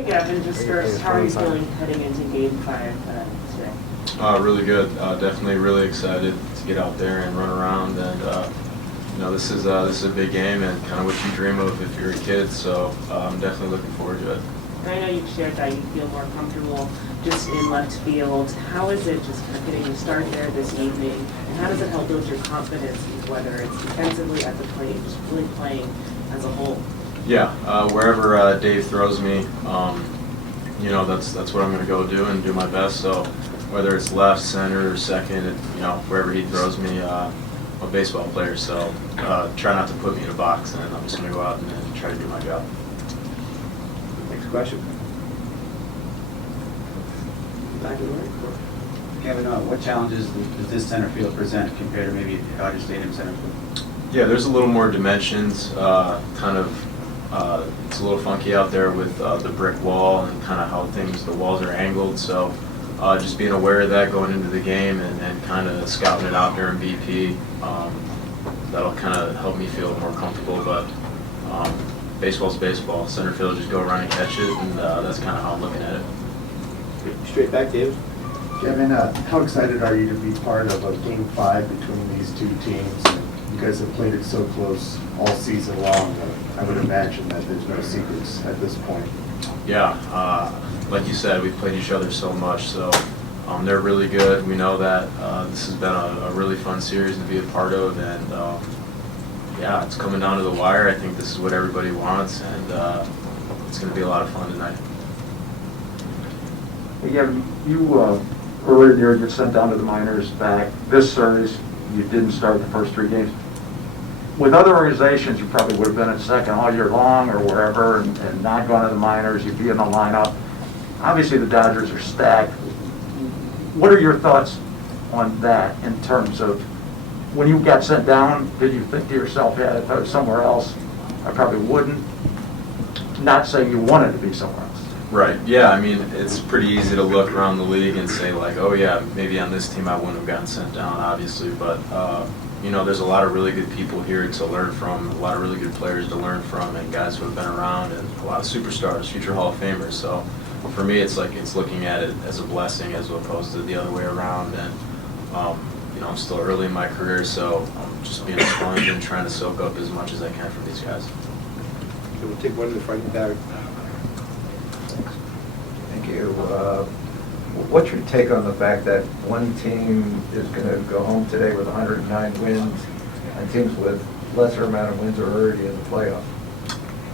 Hey Gavin, just first, how are you feeling heading into Game 5 today? Really good. Definitely really excited to get out there and run around. And this is a big game and kind of what you dream of if you're a kid. So I'm definitely looking forward to it. I know you've shared that you feel more comfortable just in left field. How is it just kind of getting you start there this evening? And how does it help build your confidence, whether it's defensively at the plate, just really playing as a whole? Yeah, wherever Dave throws me, that's what I'm going to go do and do my best. So whether it's left, center, or second, wherever he throws me, I'm a baseball player. So try not to put me in a box, and I'm just going to go out and try to do my job. Next question. Back to the right. Kevin, what challenges does this center field present compared to maybe Dodger Stadium center field? Yeah, there's a little more dimensions. It's a little funky out there with the brick wall and kind of how the walls are angled. So just being aware of that going into the game and kind of scouting it out during BP, that'll kind of help me feel more comfortable. But baseball's baseball. Center field, just go run and catch it, and that's kind of how I'm looking at it. Straight back, David. Kevin, how excited are you to be part of a Game 5 between these two teams? You guys have played it so close all season long. I would imagine that there's no secrets at this point. Yeah, like you said, we've played each other so much, so they're really good. We know that this has been a really fun series to be a part of, and yeah, it's coming down to the wire. I think this is what everybody wants, and it's going to be a lot of fun tonight. Yeah, you earlier in the year you sent down to the minors back. This series, you didn't start the first 3 games. With other organizations, you probably would have been at second all year long or wherever and not gone to the minors. You'd be in the lineup. Obviously, the Dodgers are stacked. What are your thoughts on that in terms of when you got sent down, did you think to yourself, yeah, if I was somewhere else, I probably wouldn't? Not saying you wanted to be somewhere else. Right, yeah, I mean, it's pretty easy to look around the league and say, like, oh yeah, maybe on this team I wouldn't have gotten sent down, obviously, but, there's a lot of really good people here to learn from, a lot of really good players to learn from, and guys who have been around, and a lot of superstars, future Hall of Famers, so for me, it's looking at it as a blessing as opposed to the other way around, and, I'm still early in my career, so I'm just being a sponge and trying to soak up as much as I can from these guys. So we'll take one in the front and back. Thank you. What's your take on the fact that one team is going to go home today with 109 wins and teams with lesser amount of wins are already in the playoff?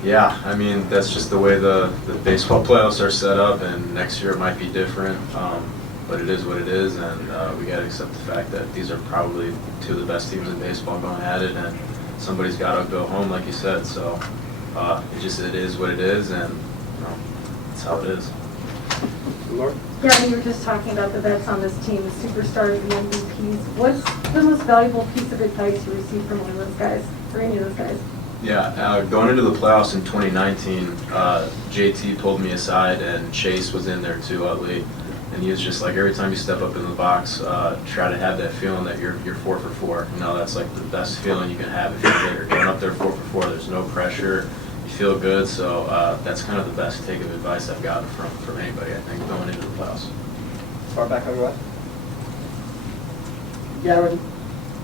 Yeah, I mean, that's just the way the baseball playoffs are set up, and next year it might be different, but it is what it is, and we got to accept the fact that these are probably 2 of the best teams in baseball going at it, and somebody's got to go home, like you said, so it is what it is, and that's how it is. Laura? Yeah, I mean, you were just talking about the vets on this team, the superstars, the MVPs. What's the most valuable piece of advice you received from one of those guys, or any of those guys? Yeah, going into the playoffs in 2019, JT pulled me aside, and Chase was in there too, Utley, and he was just like, every time you step up in the box, try to have that feeling that you're 4 for 4. That's like the best feeling you can have if you're going up there 4 for 4. There's no pressure. You feel good, so that's kind of the best take of advice I've gotten from anybody, I think, going into the playoffs. Far back on your left. Gavin,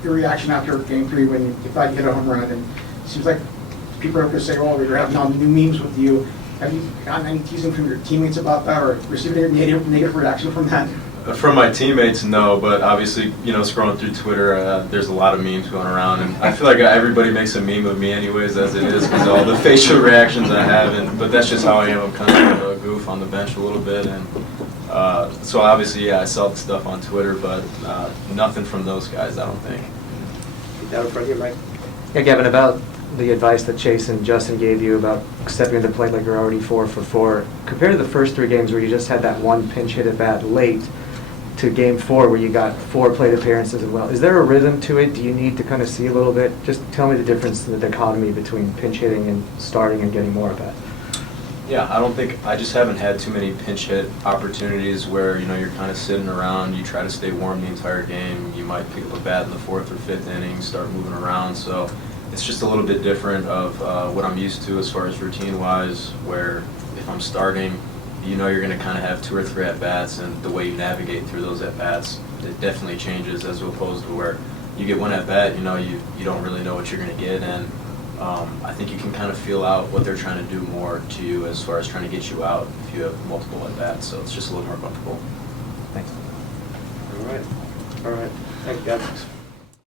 your reaction after Game 3 when you thought you hit a home run, and it seems like people are going to say, oh, you're having all new memes with you. Have you gotten any teasing from your teammates about that, or received any negative reaction from that? From my teammates, no, but obviously, scrolling through Twitter, there's a lot of memes going around, and I feel like everybody makes a meme of me anyways, as it is, because all the facial reactions I have, but that's just how I am. I'm kind of a goof on the bench a little bit, and so obviously, yeah, I saw the stuff on Twitter, but nothing from those guys, I don't think. Down in front here, Mike. Yeah, Gavin, about the advice that Chase and Justin gave you about stepping into the plate like you're already 4 for 4, compared to the first 3 games where you just had that one pinch hit at bat late, to Game 4 where you got 4 plate appearances as well. Is there a rhythm to it? Do you need to kind of see a little bit? Just tell me the difference in the dichotomy between pinch hitting and starting and getting more of that. Yeah, I just haven't had too many pinch hit opportunities where, you're kind of sitting around, you try to stay warm the entire game, you might pick up a bat in the 4th or 5th inning, start moving around, so it's just a little bit different of what I'm used to as far as routine-wise, where if I'm starting, you know you're going to kind of have 2 or 3 at-bats, and the way you navigate through those at-bats, it definitely changes as opposed to where you get one at-bat, you know, you don't really know what you're going to get, and I think you can kind of feel out what they're trying to do more to you as far as trying to get you out if you have multiple at-bats, so it's just a little more comfortable. Thanks. All right. Thank you, guys.